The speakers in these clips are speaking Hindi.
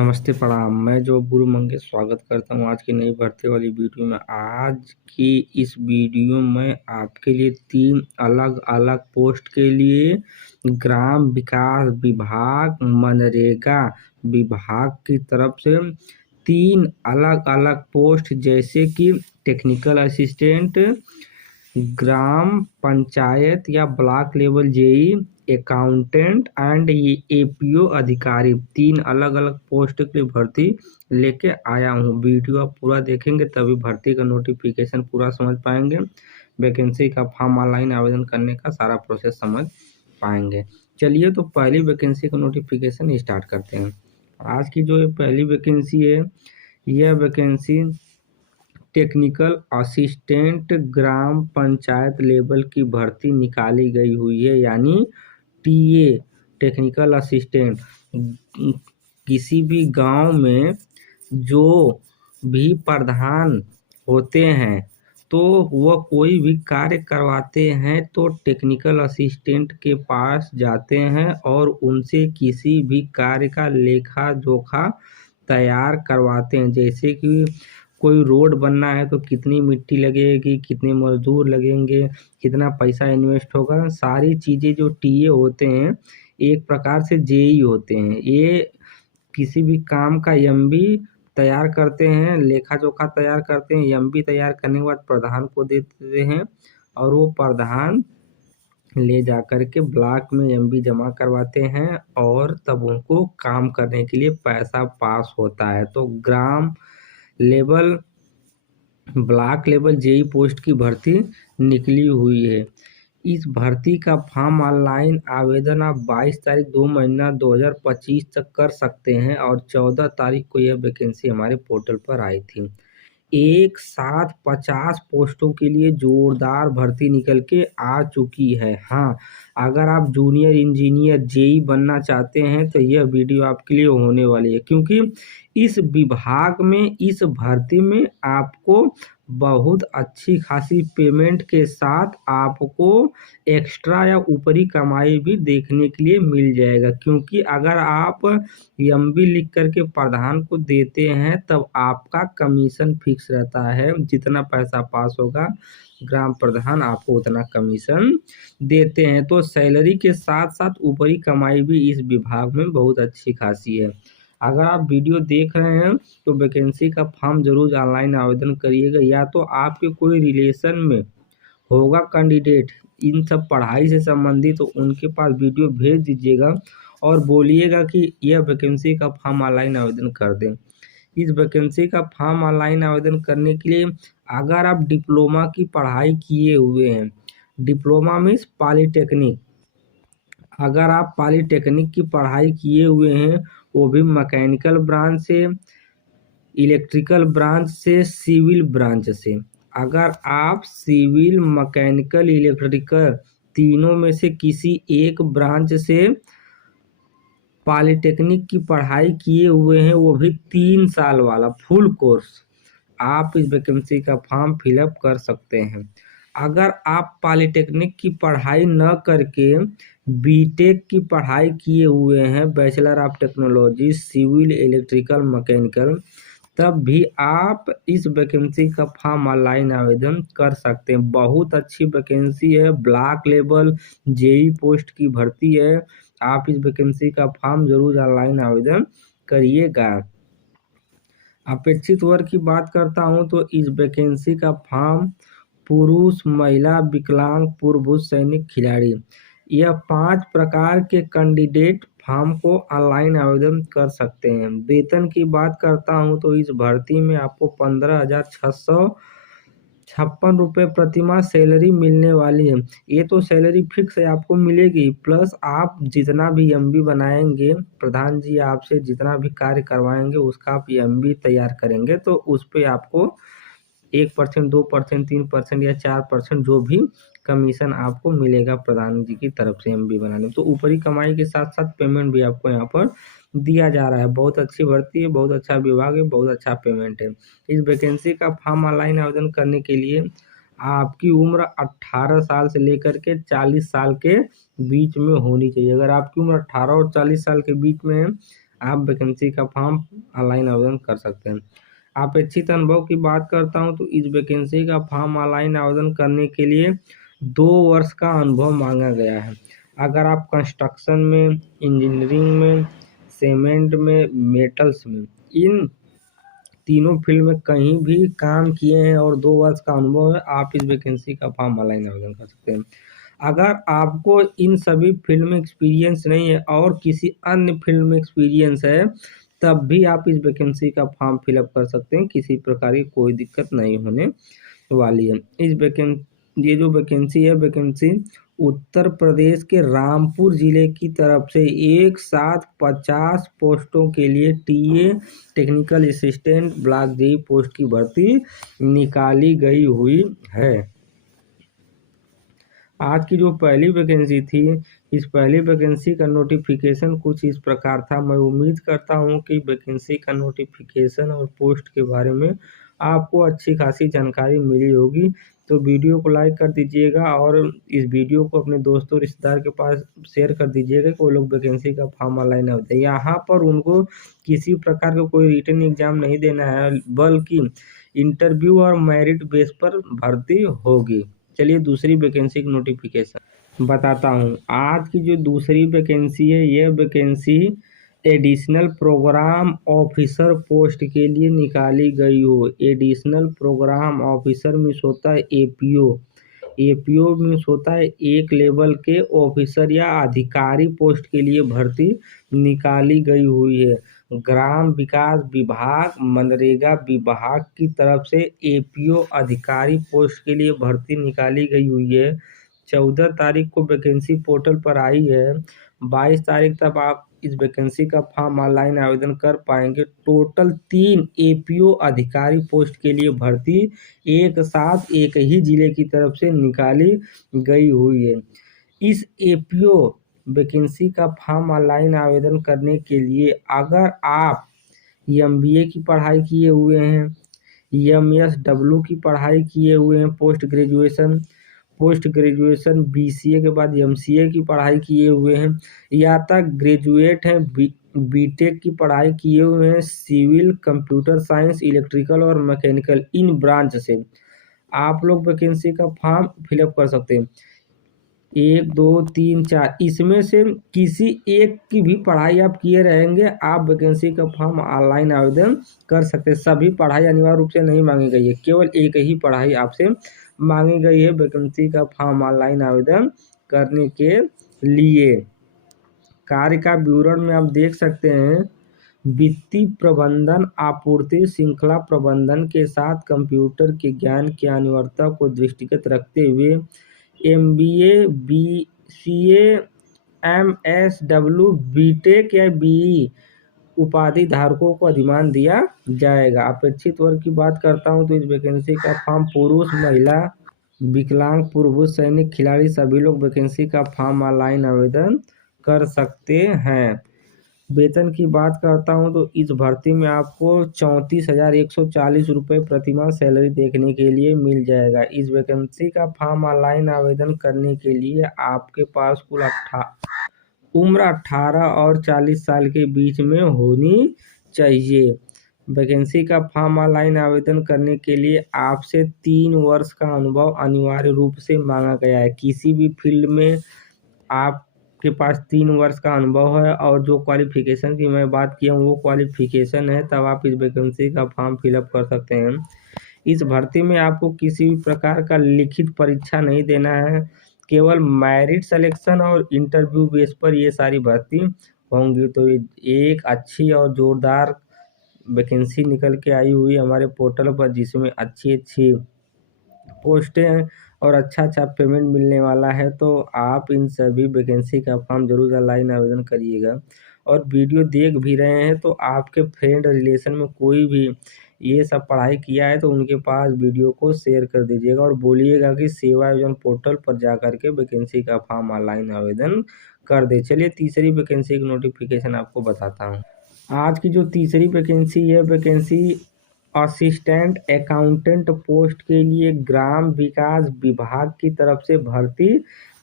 नमस्ते प्रणाम। मैं जो गुरु मंगेश स्वागत करता हूँ आज की नई भर्ती वाली वीडियो में। आज की इस वीडियो में आपके लिए 3 अलग-अलग पोस्ट के लिए ग्राम विकास विभाग मनरेगा विभाग की तरफ से 3 अलग-अलग पोस्ट जैसे कि टेक्निकल असिस्टेंट, ग्राम पंचायत या block level JE, accountant and APO अधिकारी, 3 अलग-अलग पोस्ट की भर्ती लेके आया हूँ। वीडियो आप पूरा देखेंगे तभी भर्ती का नोटिफिकेशन पूरा समझ पाएंगे, वैकेंसी का फॉर्म ऑनलाइन आवेदन करने का सारा प्रोसेस समझ पाएंगे। चलिए तो पहली वैकेंसी का नोटिफिकेशन स्टार्ट करते हैं। आज की जो पहली वैकेंसी है, यह वैकेंसी टेक्निकल असिस्टेंट ग्राम पंचायत लेवल की भर्ती निकाली गई हुई है, यानी टीए टेक्निकल असिस्टेंट। किसी भी गांव में जो भी प्रधान होते हैं तो वह कोई भी कार्य करवाते हैं तो टेक्निकल असिस्टेंट के पास जाते हैं और उनसे किसी भी कार्य का लेखा जोखा तैयार करवाते हैं। जैसे कि कोई रोड बनना है तो कितनी मिट्टी लगेगी, कितने मजदूर लगेंगे, कितना पैसा इन्वेस्ट होगा, सारी चीज़ें जो टीए होते हैं एक प्रकार से जेई होते हैं। ये किसी भी काम का एमबी तैयार करते हैं, लेखा जोखा तैयार करते हैं। एमबी तैयार करने के बाद प्रधान को देते हैं और वो प्रधान ले जा कर के ब्लॉक में एमबी जमा करवाते हैं और तब उनको काम करने के लिए पैसा पास होता है। तो ग्राम level block level JE post की भर्ती निकली हुई है। इस भर्ती का फॉर्म ऑनलाइन आवेदन आप 22 तारीख 2 महीना 2025 तक कर सकते हैं और 14 तारीख को यह वैकेंसी हमारे पोर्टल पर आई थी। एक साथ 50 पोस्टों के लिए जोरदार भर्ती निकल के आ चुकी है। हाँ, अगर आप जूनियर इंजीनियर जेई बनना चाहते हैं तो यह वीडियो आपके लिए होने वाली है, क्योंकि इस विभाग में इस भर्ती में आपको बहुत अच्छी खासी पेमेंट के साथ आपको एक्स्ट्रा या ऊपरी कमाई भी देखने के लिए मिल जाएगा। क्योंकि अगर आप एमबी लिख करके प्रधान को देते हैं तब आपका कमीशन फिक्स रहता है। जितना पैसा पास होगा ग्राम प्रधान आपको उतना कमीशन देते हैं। तो सैलरी के साथ साथ ऊपरी कमाई भी इस विभाग में बहुत अच्छी खासी है। अगर आप वीडियो देख रहे हैं तो वैकेंसी का फॉर्म जरूर ऑनलाइन आवेदन करिएगा, या तो आपके कोई रिलेशन में होगा कैंडिडेट इन सब पढ़ाई से संबंधित, तो उनके पास वीडियो भेज दीजिएगा और बोलिएगा कि यह वैकेंसी का फॉर्म ऑनलाइन आवेदन कर दें। इस वैकेंसी का फॉर्म ऑनलाइन आवेदन करने के लिए अगर आप डिप्लोमा की पढ़ाई किए हुए हैं, डिप्लोमा मीन्स पॉलीटेक्निक, अगर आप पॉलीटेक्निक की पढ़ाई किए हुए हैं, वो भी मैकेनिकल ब्रांच से, इलेक्ट्रिकल ब्रांच से, सिविल ब्रांच से, अगर आप सिविल, मैकेनिकल, इलेक्ट्रिकल तीनों में से किसी एक ब्रांच से पॉलीटेक्निक की पढ़ाई किए हुए हैं, वो भी 3 साल वाला फुल कोर्स, आप इस वैकेंसी का फॉर्म फिलअप कर सकते हैं। अगर आप पॉलीटेक्निक की पढ़ाई न करके बीटेक की पढ़ाई किए हुए हैं, bachelor of technology civil electrical mechanical, तब भी आप इस वैकेंसी का फॉर्म ऑनलाइन आवेदन कर सकते हैं। बहुत अच्छी वैकेंसी है, ब्लॉक लेवल जेई पोस्ट की भर्ती है। आप इस वैकेंसी का फॉर्म जरूर ऑनलाइन आवेदन करिएगा। अपेक्षित वर्ग की बात करता हूं तो इस वैकेंसी का फॉर्म पुरुष, महिला, विकलांग, पूर्वभूत सैनिक, खिलाड़ी, यह 5 प्रकार के कैंडिडेट फॉर्म को ऑनलाइन आवेदन कर सकते हैं। वेतन की बात करता हूं तो इस भर्ती में आपको 15,656 रुपये प्रतिमाह सैलरी मिलने वाली है। ये तो सैलरी फिक्स है, आपको मिलेगी, प्लस आप जितना भी एमबी बनाएंगे, प्रधान जी आपसे जितना भी कार्य करवाएंगे उसका आप एमबी तैयार करेंगे तो उस पर आपको 1%, 2%, 3% या 4% जो भी कमीशन आपको मिलेगा प्रधान जी की तरफ से एमबी बनाने में। तो ऊपरी कमाई के साथ साथ पेमेंट भी आपको यहाँ पर दिया जा रहा है। बहुत अच्छी भर्ती है, बहुत अच्छा विभाग है, बहुत अच्छा पेमेंट है। इस वैकेंसी का फॉर्म ऑनलाइन आवेदन करने के लिए आपकी उम्र 18 साल से लेकर के 40 साल के बीच में होनी चाहिए। अगर आपकी उम्र 18 और 40 साल के बीच में है, आप वैकेंसी का फॉर्म ऑनलाइन आवेदन कर सकते हैं। अपेक्षित अनुभव की बात करता हूं तो इस वैकेंसी का फॉर्म ऑनलाइन आवेदन करने के लिए 2 वर्ष का अनुभव मांगा गया है। अगर आप कंस्ट्रक्शन में, इंजीनियरिंग में, सीमेंट में, मेटल्स में, इन तीनों फील्ड में कहीं भी काम किए हैं और 2 वर्ष का अनुभव है, आप इस वैकेंसी का फॉर्म ऑनलाइन आवेदन कर सकते हैं। अगर आपको इन सभी फील्ड में एक्सपीरियंस नहीं है और किसी अन्य फील्ड में एक्सपीरियंस है, तब भी आप इस वैकेंसी का फॉर्म फिलअप कर सकते हैं। किसी प्रकार की कोई दिक्कत नहीं होने वाली है। ये जो वैकेंसी है, वैकेंसी उत्तर प्रदेश के रामपुर जिले की तरफ से एक साथ 50 पोस्टों के लिए TA technical assistant block D post की भर्ती निकाली गई हुई है। आज की जो पहली वैकेंसी थी, इस पहली वैकेंसी का नोटिफिकेशन कुछ इस प्रकार था। मैं उम्मीद करता हूं कि वैकेंसी का नोटिफिकेशन और पोस्ट के बारे में आपको अच्छी खासी जानकारी मिली होगी। तो वीडियो को लाइक कर दीजिएगा और इस वीडियो को अपने दोस्तों रिश्तेदार के पास शेयर कर दीजिएगा कि वो लोग वैकेंसी का फॉर्म ऑनलाइन होता है। यहाँ पर उनको किसी प्रकार का कोई रिटन एग्जाम नहीं देना है, बल्कि इंटरव्यू और मेरिट बेस पर भर्ती होगी। चलिए दूसरी वैकेंसी की नोटिफिकेशन बताता हूँ। आज की जो दूसरी वैकेंसी है, यह vacancy additional programme officer post के लिए निकाली गई हो। एडिशनल प्रोग्राम ऑफिसर मीन्स होता है एपीओ। एपीओ मीन्स होता है एक लेवल के ऑफिसर या अधिकारी पोस्ट के लिए भर्ती निकाली गई हुई है। ग्राम विकास विभाग, मनरेगा विभाग की तरफ से एपीओ अधिकारी पोस्ट के लिए भर्ती निकाली गई हुई है। 14 तारीख को वैकेंसी पोर्टल पर आई है। 22 तारीख तक आप इस वैकेंसी का फॉर्म ऑनलाइन आवेदन कर पाएंगे। टोटल 3 एपीओ अधिकारी पोस्ट के लिए भर्ती एक साथ एक ही जिले की तरफ से निकाली गई हुई है। इस एपीओ वैकेंसी का फॉर्म ऑनलाइन आवेदन करने के लिए अगर आप एमबीए की पढ़ाई किए हुए हैं, एमएसडब्ल्यू की पढ़ाई किए हुए हैं, पोस्ट ग्रेजुएशन बीसीए के बाद एमसीए की पढ़ाई किए हुए हैं, या तक ग्रेजुएट हैं, बीटेक की पढ़ाई किए हुए हैं, सिविल, कंप्यूटर साइंस, इलेक्ट्रिकल और मैकेनिकल इन ब्रांच से आप लोग वैकेंसी का फॉर्म फिलअप कर सकते हैं। 1 2 3 4 इसमें से किसी एक की भी पढ़ाई आप किए रहेंगे, आप वैकेंसी का फॉर्म ऑनलाइन आवेदन कर सकते हैं। सभी पढ़ाई अनिवार्य रूप से नहीं मांगी गई है, केवल एक ही पढ़ाई आपसे मांगी गई है वैकेंसी का फॉर्म ऑनलाइन आवेदन करने के लिए। कार्य का विवरण में आप देख सकते हैं, वित्तीय प्रबंधन, आपूर्ति श्रृंखला प्रबंधन के साथ कंप्यूटर के ज्ञान की अनिवार्यता को दृष्टिगत रखते हुए एमबीए, बीसीए, एमएसडब्ल्यू, बीटेक या बीई उपाधि धारकों को अधिमान दिया जाएगा। अपेक्षित वर्ग की बात करता हूं तो इस वैकेंसी का फॉर्म पुरुष, महिला, विकलांग, पूर्व सैनिक, खिलाड़ी सभी लोग वैकेंसी का फॉर्म ऑनलाइन आवेदन कर सकते हैं। वेतन की बात करता हूं तो इस भर्ती में आपको 34,140 रुपये प्रतिमाह सैलरी देखने के लिए मिल जाएगा। इस वैकेंसी का फॉर्म ऑनलाइन आवेदन करने के लिए आपके पास कुल उम्र 18 और 40 साल के बीच में होनी चाहिए। वैकेंसी का फॉर्म ऑनलाइन आवेदन करने के लिए आपसे 3 वर्ष का अनुभव अनिवार्य रूप से मांगा गया है। किसी भी फील्ड में आपके पास 3 वर्ष का अनुभव है और जो क्वालिफिकेशन की मैं बात किया हूँ वो क्वालिफिकेशन है, तब आप इस वैकेंसी का फॉर्म फिलअप कर सकते हैं। इस भर्ती में आपको किसी भी प्रकार का लिखित परीक्षा नहीं देना है, केवल मेरिट सिलेक्शन और इंटरव्यू बेस पर ये सारी भर्ती होंगी। तो एक अच्छी और जोरदार वैकेंसी निकल के आई हुई हमारे पोर्टल पर, जिसमें अच्छी अच्छी पोस्टें हैं और अच्छा पेमेंट मिलने वाला है। तो आप इन सभी वैकेंसी का फॉर्म जरूर ऑनलाइन आवेदन करिएगा। और वीडियो देख भी रहे हैं तो आपके फ्रेंड रिलेशन में कोई भी ये सब पढ़ाई किया है तो उनके पास वीडियो को शेयर कर दीजिएगा और बोलिएगा कि सेवा योजना पोर्टल पर जा करके वैकेंसी का फॉर्म ऑनलाइन आवेदन कर दे। चलिए तीसरी वैकेंसी की नोटिफिकेशन आपको बताता हूँ। आज की जो तीसरी वैकेंसी है, वैकेंसी असिस्टेंट अकाउंटेंट पोस्ट के लिए ग्राम विकास विभाग की तरफ से भर्ती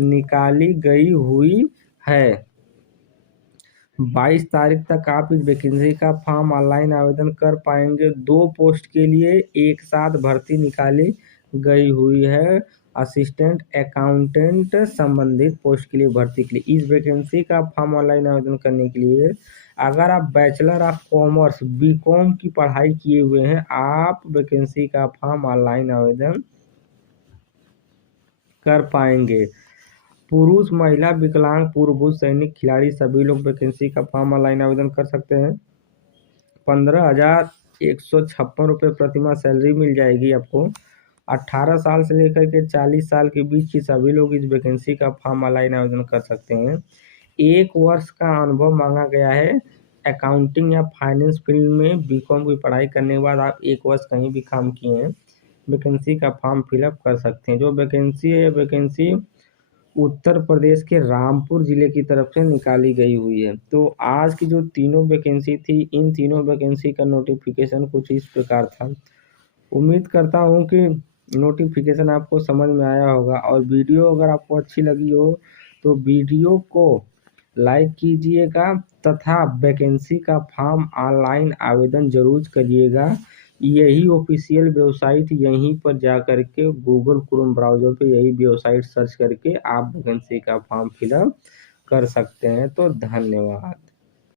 निकाली गई हुई है। 22 तारीख तक आप इस वैकेंसी का फॉर्म ऑनलाइन आवेदन कर पाएंगे। 2 पोस्ट के लिए एक साथ भर्ती निकाली गई हुई है। असिस्टेंट अकाउंटेंट संबंधित पोस्ट के लिए भर्ती के लिए इस वैकेंसी का फॉर्म ऑनलाइन आवेदन करने के लिए अगर आप बैचलर ऑफ कॉमर्स बीकॉम की पढ़ाई किए हुए हैं, आप वैकेंसी का फॉर्म ऑनलाइन आवेदन कर पाएंगे। पुरुष, महिला, विकलांग, पूर्व सैनिक, खिलाड़ी सभी लोग वैकेंसी का फॉर्म ऑनलाइन आवेदन कर सकते हैं। 15,156 रुपये प्रतिमाह सैलरी मिल जाएगी आपको। 18 साल से लेकर के 40 साल के बीच की सभी लोग इस वैकेंसी का फॉर्म ऑनलाइन आवेदन कर सकते हैं। 1 वर्ष का अनुभव मांगा गया है। अकाउंटिंग या फाइनेंस फील्ड में बीकॉम की पढ़ाई करने के बाद आप 1 वर्ष कहीं भी काम किए हैं, वैकेंसी का फॉर्म फिलअप कर सकते हैं। जो वैकेंसी है, वैकेंसी उत्तर प्रदेश के रामपुर जिले की तरफ से निकाली गई हुई है। तो आज की जो तीनों वैकेंसी थी, इन तीनों वैकेंसी का नोटिफिकेशन कुछ इस प्रकार था। उम्मीद करता हूँ कि नोटिफिकेशन आपको समझ में आया होगा, और वीडियो अगर आपको अच्छी लगी हो तो वीडियो को लाइक कीजिएगा तथा वैकेंसी का फॉर्म ऑनलाइन आवेदन जरूर करिएगा। यही ऑफिशियल वेबसाइट, यहीं पर जा कर के गूगल क्रोम ब्राउज़र पे यही वेबसाइट सर्च करके आप वैकेंसी का फॉर्म फिलअप कर सकते हैं। तो धन्यवाद।